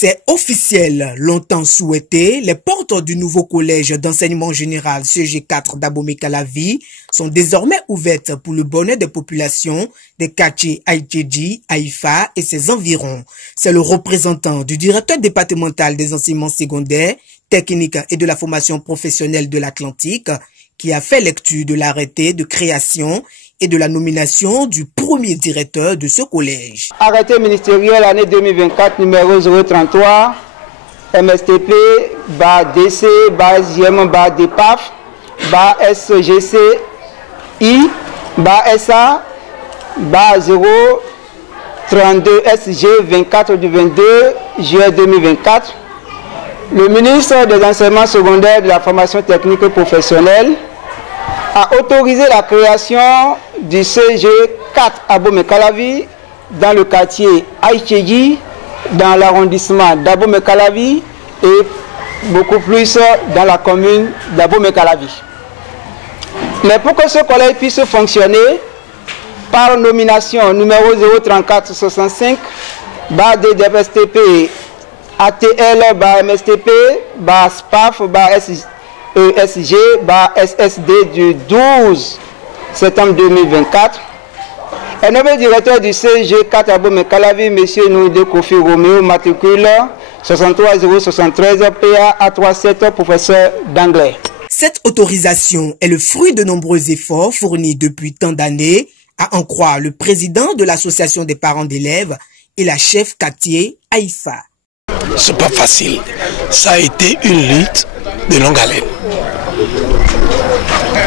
C'est officiel, longtemps souhaité, les portes du nouveau collège d'enseignement général CG4 d'Abomey-Calavi sont désormais ouvertes pour le bonheur des populations des quartiers Aïtchédji, Haïfa et ses environs. C'est le représentant du directeur départemental des enseignements secondaires, techniques et de la formation professionnelle de l'Atlantique qui a fait lecture de l'arrêté de création et de la nomination du premier directeur de ce collège. Arrêté ministériel année 2024 numéro 033 MSTP DC GM DPAF SGC I SA 032 SG 24 du 22 juillet 2024. Le ministre des enseignements secondaires de la formation technique et professionnelle a autorisé la création du CG4 Abomey-Calavi dans le quartier Aïtchédji, dans l'arrondissement d'Abomey-Calavi et beaucoup plus dans la commune d'Abomey-Calavi. Mais pour que ce collège puisse fonctionner, par nomination numéro 03465, DDFSTP, ATL, MSTP, SPAF, ESG, SSD du 12 septembre 2024. Un nouveau directeur du CG4 Abomey-Calavi, M. Nouide Kofi Romeo, matricule 63073 PA A37, professeur d'anglais. Cette autorisation est le fruit de nombreux efforts fournis depuis tant d'années, à en croire le président de l'association des parents d'élèves et la chef quartier Haïfa. C'est pas facile. Ça a été une lutte de longue haleine.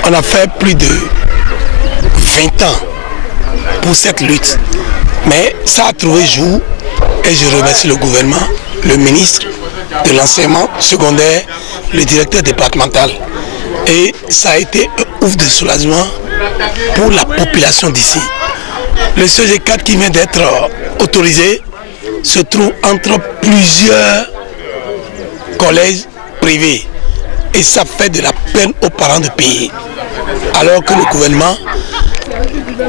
On a fait plus de 20 ans pour cette lutte. Mais ça a trouvé jour et je remercie le gouvernement, le ministre de l'enseignement secondaire, le directeur départemental. Et ça a été un ouf de soulagement pour la population d'ici. Le CG4 qui vient d'être autorisé se trouve entre plusieurs collèges privés. Et ça fait de la peine aux parents de payer. Alors que le gouvernement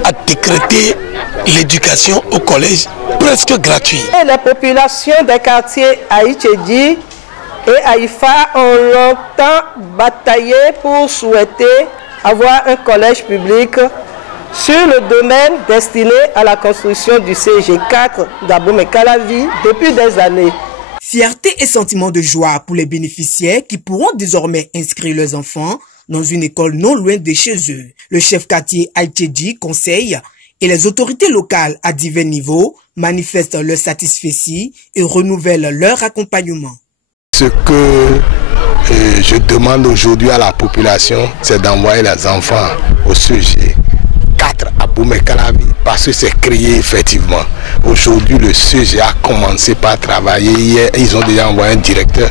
a décrété l'éducation au collège presque gratuit. Les populations des quartiers Aïtchédji et Haïfa ont longtemps bataillé pour souhaiter avoir un collège public sur le domaine destiné à la construction du CG4 d'Abomey-Calavi depuis des années. Fierté et sentiment de joie pour les bénéficiaires qui pourront désormais inscrire leurs enfants dans une école non loin de chez eux. Le chef quartier Aïtchédji conseille et les autorités locales à divers niveaux manifestent leur satisfaction et renouvellent leur accompagnement. Ce que je demande aujourd'hui à la population, c'est d'envoyer les enfants au CG4 Abomey-Calavi parce que c'est créé effectivement. Aujourd'hui, le CG a commencé par travailler. Hier, ils ont déjà envoyé un directeur.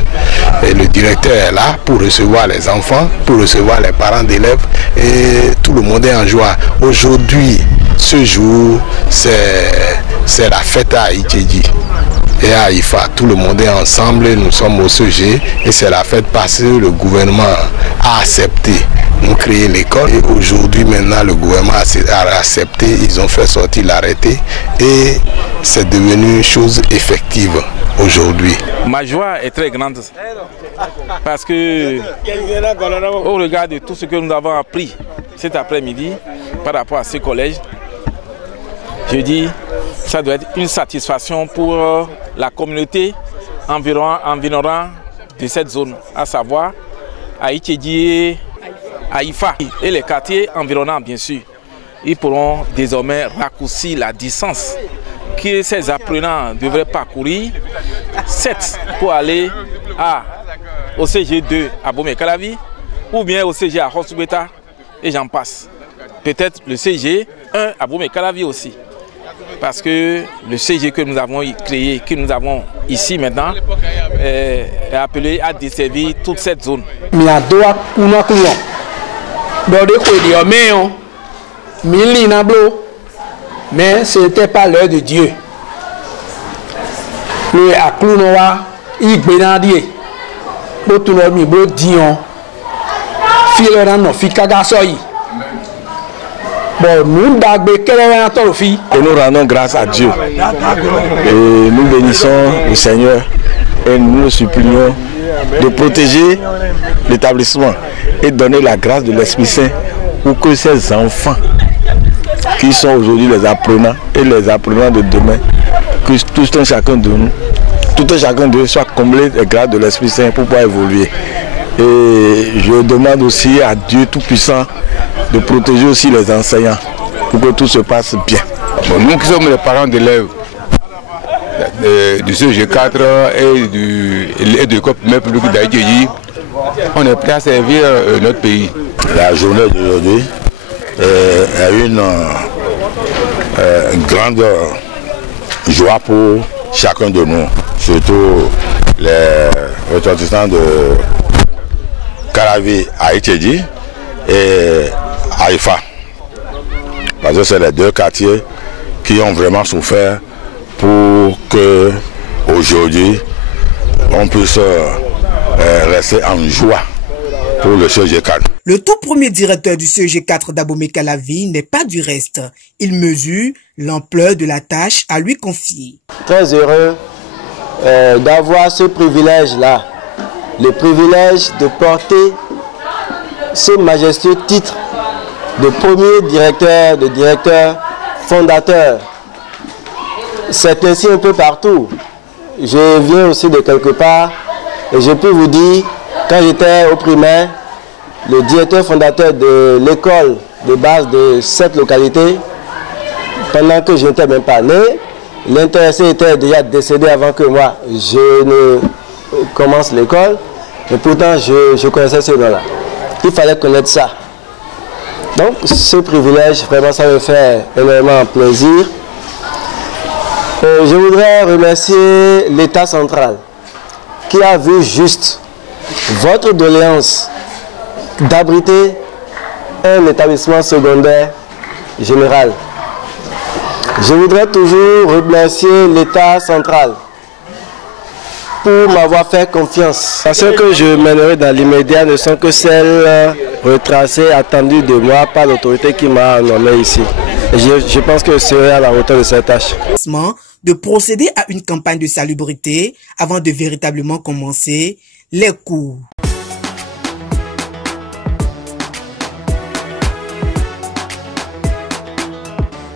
Et le directeur est là pour recevoir les enfants, pour recevoir les parents d'élèves. Et tout le monde est en joie. Aujourd'hui, ce jour, c'est la fête à Aïtchédji et à Haïfa. Tout le monde est ensemble, nous sommes au CG et c'est la fête parce que le gouvernement a accepté nous créer l'école et aujourd'hui maintenant le gouvernement a accepté, ils ont fait sortir l'arrêté et c'est devenu une chose effective aujourd'hui. Ma joie est très grande parce que au regard de tout ce que nous avons appris cet après-midi par rapport à ce collège, je dis ça doit être une satisfaction pour la communauté environnante de cette zone, à savoir Aïtchédji, Haïfa et les quartiers environnants bien sûr. Ils pourront désormais raccourcir la distance que ces apprenants devraient parcourir, 7 pour aller au CG2 à Abomey-Calavi ou bien au CG à Rossoueta et j'en passe. Peut-être le CG1 à Abomey-Calavi aussi. Parce que le CG que nous avons créé, que nous avons ici maintenant, est appelé à desservir toute cette zone. Mais ce n'était pas l'heure de Dieu. Le Aklounoa, il bénadie. Botunomi, Bodion, Filerano, Fikagasoyi. Bon, nous rendons grâce à Dieu et nous bénissons le Seigneur et nous supplions de protéger l'établissement et donner la grâce de l'Esprit Saint pour que ces enfants qui sont aujourd'hui les apprenants et les apprenants de demain, que tout un chacun de nous, tout un chacun d'eux soit comblé des grâces de l'Esprit Saint pour pouvoir évoluer. Et je demande aussi à Dieu Tout-Puissant de protéger aussi les enseignants pour que tout se passe bien. Bon, nous qui sommes les parents d'élèves du CG4 et de l'école primaire publique d'Haïti, on est prêt à servir notre pays. La journée d'aujourd'hui est une grande joie pour chacun de nous, surtout les ressortissants de Calavi Haïti et Haïfa. Parce que c'est les deux quartiers qui ont vraiment souffert pour que aujourd'hui on puisse rester en joie pour le CG4. Le tout premier directeur du CG4 d'Abomey-Calavi n'est pas du reste. Il mesure l'ampleur de la tâche à lui confier. Très heureux d'avoir ce privilège-là, le privilège de porter ce majestueux titre de premier directeur, de directeur fondateur. C'est ainsi un peu partout. Je viens aussi de quelque part et je peux vous dire, quand j'étais au primaire, le directeur fondateur de l'école de base de cette localité, pendant que je n'étais même pas né, l'intéressé était déjà décédé avant que moi je ne commence l'école, mais pourtant je connaissais ce nom-là. Il fallait connaître ça. Donc ce privilège, vraiment ça me fait énormément plaisir. Je voudrais remercier l'État central qui a vu juste votre doléance d'abriter un établissement secondaire général. Je voudrais toujours remercier l'État central pour m'avoir fait confiance. Les actions que je mènerai dans l'immédiat ne sont que celles retracées, attendues de moi par l'autorité qui m'a nommé ici. Je pense que je serai à la hauteur de cette tâche. De procéder à une campagne de salubrité avant de véritablement commencer les cours.